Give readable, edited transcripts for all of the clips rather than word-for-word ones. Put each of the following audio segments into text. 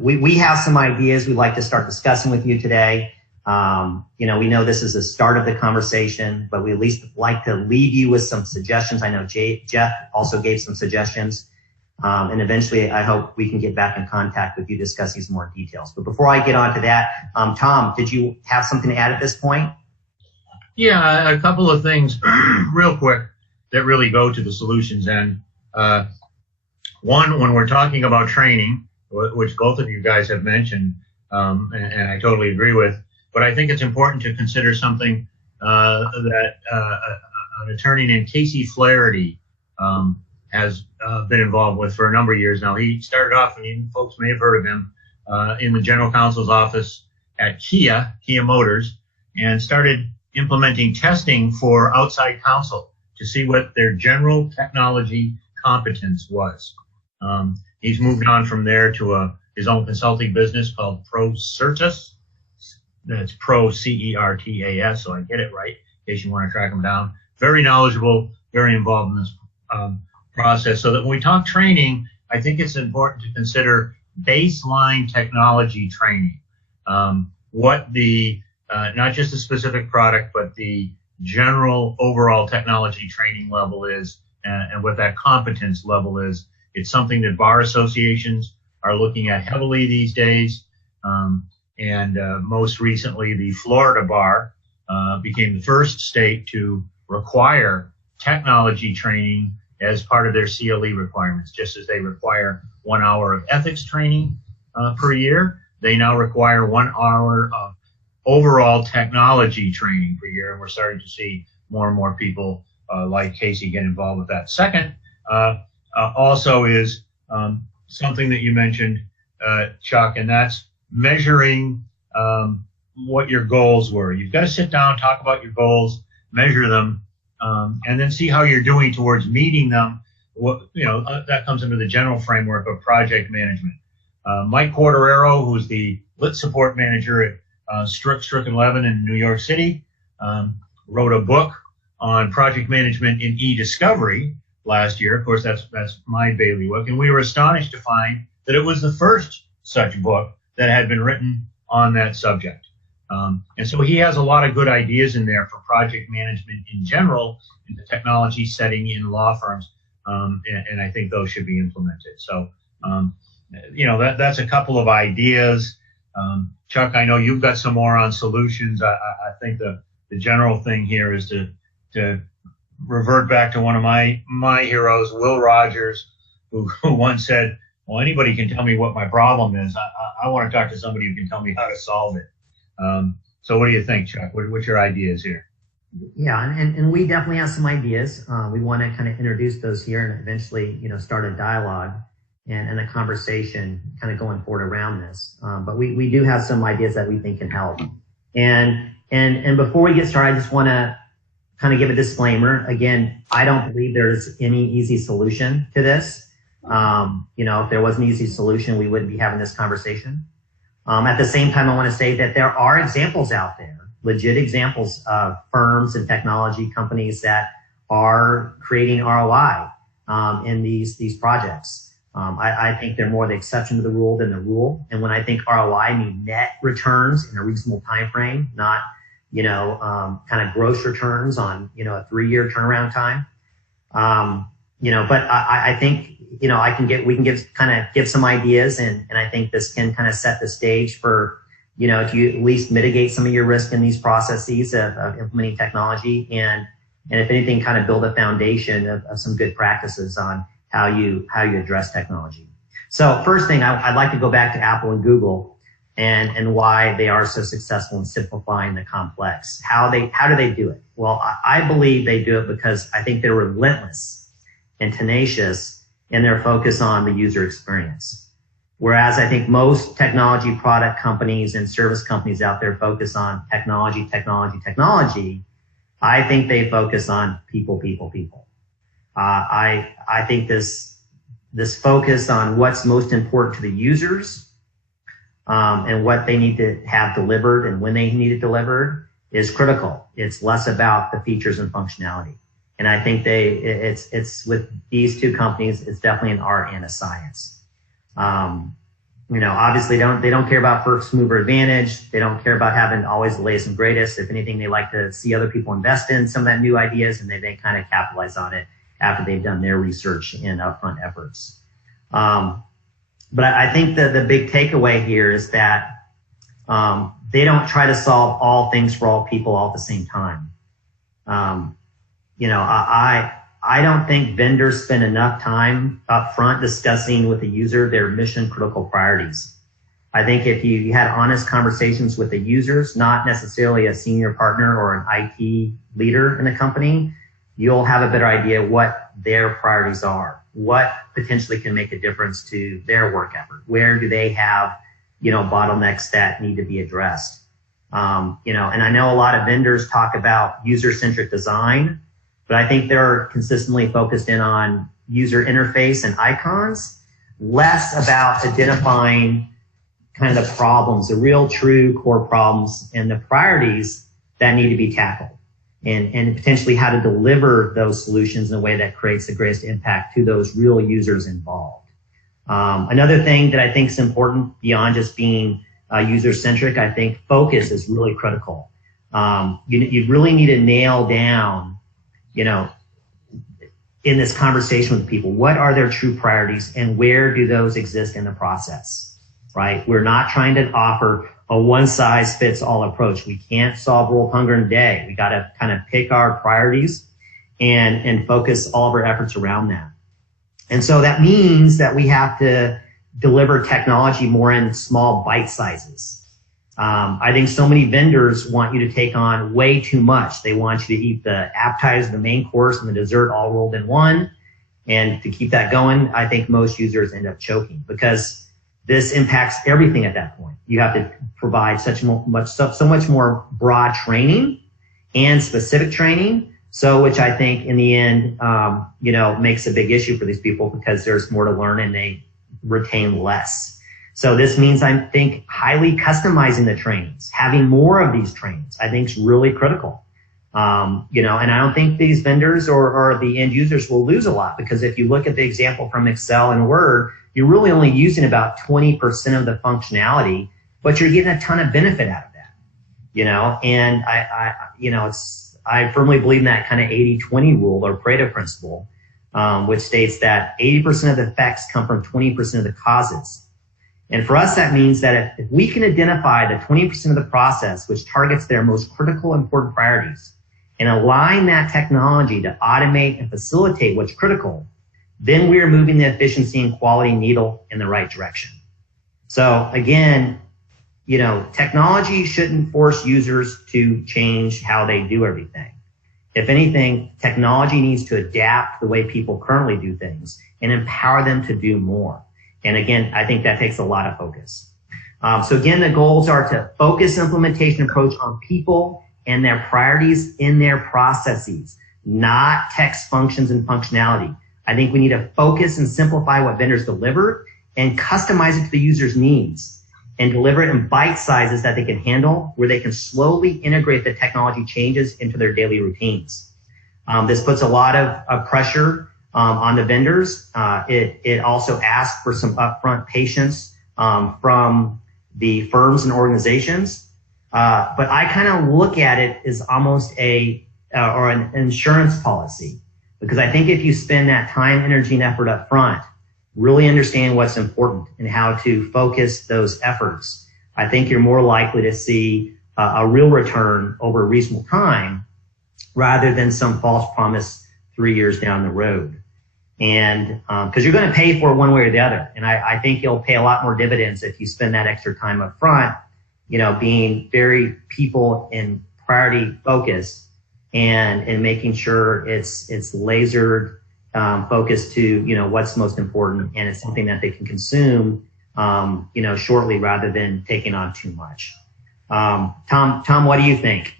We have some ideas we'd like to start discussing with you today. We know this is the start of the conversation, but we at least like to leave you with some suggestions. I know Jeff also gave some suggestions. And eventually, I hope we can get back in contact with you, discuss these more details. But before I get on to that, Tom, did you have something to add at this point? Yeah, a couple of things real quick that really go to the solutions end. One, when we're talking about training, which both of you guys have mentioned, and I totally agree with, but I think it's important to consider something that an attorney named Casey Flaherty has been involved with for a number of years now. He started off, and you folks may have heard of him, in the general counsel's office at Kia Motors, and started implementing testing for outside counsel to see what their general technology competence was. He's moved on from there to his own consulting business called ProCertas. That's Pro C-E-R-T-A-S, so I get it right in case you want to track him down. Very knowledgeable, very involved in this process. So that when we talk training, I think it's important to consider baseline technology training. What the, not just a specific product, but the general overall technology training level is, and what that competence level is. It's something that bar associations are looking at heavily these days. Most recently, the Florida Bar became the first state to require technology training as part of their CLE requirements. Just as they require 1 hour of ethics training per year, they now require 1 hour of overall technology training per year. And we're starting to see more and more people like Casey get involved with that. Second, also is something that you mentioned, Chuck, and that's measuring what your goals were. You've got to sit down, talk about your goals, measure them, and then see how you're doing towards meeting them. That comes into the general framework of project management. Mike Quartararo, who's the lit support manager at Strick & Levin in New York City, wrote a book on project management in e-discovery last year. Of course, that's my bailiwick, and we were astonished to find that it was the first such book that had been written on that subject. And so he has a lot of good ideas in there for project management in general, in the technology setting in law firms, and I think those should be implemented. So, that's a couple of ideas. Chuck, I know you've got some more on solutions. I think the general thing here is to revert back to one of my heroes, Will Rogers, who once said, well, anybody can tell me what my problem is. I want to talk to somebody who can tell me how to solve it. So what do you think, Chuck? What's your ideas here? Yeah, and we definitely have some ideas. We want to kind of introduce those here and eventually, start a dialogue and a conversation kind of going forward around this. But we do have some ideas that we think can help. And before we get started, I just want to kind of give a disclaimer. Again, I don't believe there's any easy solution to this. If there was an easy solution, we wouldn't be having this conversation. At the same time, I want to say that there are examples out there, legit examples of firms and technology companies that are creating ROI in these projects. I think they're more the exception to the rule than the rule. And when I think ROI, I mean net returns in a reasonable time frame, not kind of gross returns on a 3-year turnaround time. But I think we can give some ideas, and I think this can kind of set the stage for to at least mitigate some of your risk in these processes of implementing technology, and if anything, kind of build a foundation of some good practices on how you address technology. So first thing, I'd like to go back to Apple and Google and why they are so successful in simplifying the complex. How do they do it? Well, I believe they do it because I think they're relentless and tenacious in their focus on the user experience. Whereas I think most technology product companies and service companies out there focus on technology. I think they focus on people. I think this focus on what's most important to the users and what they need to have delivered and when they need it delivered is critical. It's less about the features and functionality. And I think it's with these two companies, it's definitely an art and a science. Obviously they don't care about first mover advantage. They don't care about having always the latest and greatest. If anything, they like to see other people invest in some of that new ideas, and they kind of capitalize on it after they've done their research and upfront efforts. But I think that the big takeaway here is that they don't try to solve all things for all people all at the same time. I don't think vendors spend enough time up front discussing with the user their mission critical priorities. I think if you had honest conversations with the users, not necessarily a senior partner or an IT leader in the company, you'll have a better idea what their priorities are, what potentially can make a difference to their work effort. Where do they have, bottlenecks that need to be addressed? And I know a lot of vendors talk about user-centric design, but I think they're consistently focused in on user interface and icons, less about identifying kind of the problems, the real true core problems and the priorities that need to be tackled, and potentially how to deliver those solutions in a way that creates the greatest impact to those real users involved. Another thing that I think is important beyond just being user-centric, I think focus is really critical. You really need to nail down, in this conversation with people, what are their true priorities and where do those exist in the process, right? We're not trying to offer a one-size-fits-all approach. We can't solve world hunger in a day. We got to kind of pick our priorities and focus all of our efforts around that. And so that means that we have to deliver technology more in small bite sizes. I think so many vendors want you to take on way too much. They want you to eat the appetizer, the main course, and the dessert all rolled in one. And to keep that going, I think most users end up choking because this impacts everything at that point. You have to provide so much more broad training and specific training. So, which I think in the end, makes a big issue for these people because there's more to learn and they retain less. So this means I think highly customizing the trainings, having more of these trainings, I think is really critical. And I don't think these vendors or the end users will lose a lot because if you look at the example from Excel and Word, you're really only using about 20% of the functionality, but you're getting a ton of benefit out of that, and I firmly believe in that kind of 80-20 rule or Pareto principle, which states that 80% of the effects come from 20% of the causes. And for us, that means that if we can identify the 20% of the process which targets their most critical, important priorities and align that technology to automate and facilitate what's critical, then we are moving the efficiency and quality needle in the right direction. So again, technology shouldn't force users to change how they do everything. If anything, technology needs to adapt the way people currently do things and empower them to do more. And again, I think that takes a lot of focus. So again, the goals are to focus implementation approach on people and their priorities in their processes, not text functions and functionality. I think we need to focus and simplify what vendors deliver and customize it to the user's needs and deliver it in bite sizes that they can handle where they can slowly integrate the technology changes into their daily routines. This puts a lot of pressure on the vendors. It also asks for some upfront patience from the firms and organizations. But I kind of look at it as almost an insurance policy, because I think if you spend that time, energy, and effort up front, really understand what's important and how to focus those efforts, I think you're more likely to see a real return over a reasonable time rather than some false promise 3 years down the road. And because you're going to pay for it one way or the other. And I think you'll pay a lot more dividends if you spend that extra time up front, being very people and priority focused and making sure it's lasered focused to, what's most important. And it's something that they can consume, shortly rather than taking on too much. Tom, what do you think?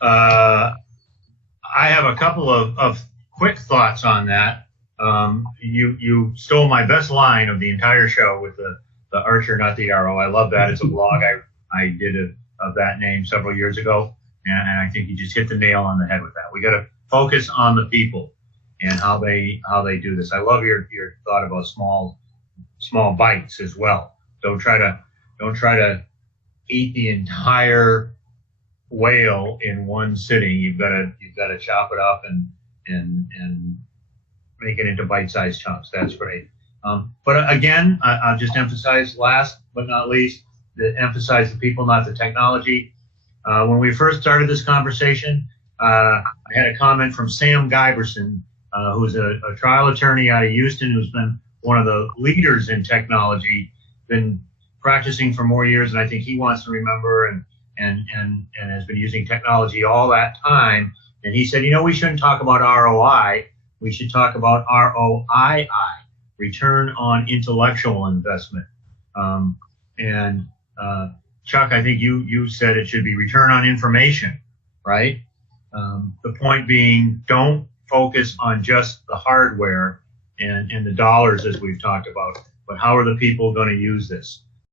I have a couple of quick thoughts on that. You stole my best line of the entire show with the Archer, not the Arrow. I love that. It's a blog I did of that name several years ago, and I think you just hit the nail on the head with that. We got to focus on the people and how they do this. I love your thought about small small bites as well. Don't try to eat the entire whale in one sitting. You've got to chop it up and make it into bite-sized chunks. That's great. But again, I'll just emphasize, last but not least, emphasize the people, not the technology. When we first started this conversation, I had a comment from Sam Giberson, who's a trial attorney out of Houston, who's been one of the leaders in technology, been practicing for more years than I think he wants to remember, and has been using technology all that time. And he said, we shouldn't talk about ROI. We should talk about ROII, return on intellectual investment. Chuck, I think you said it should be return on information, right? The point being, don't focus on just the hardware and the dollars, as we've talked about, but how are the people going to use this?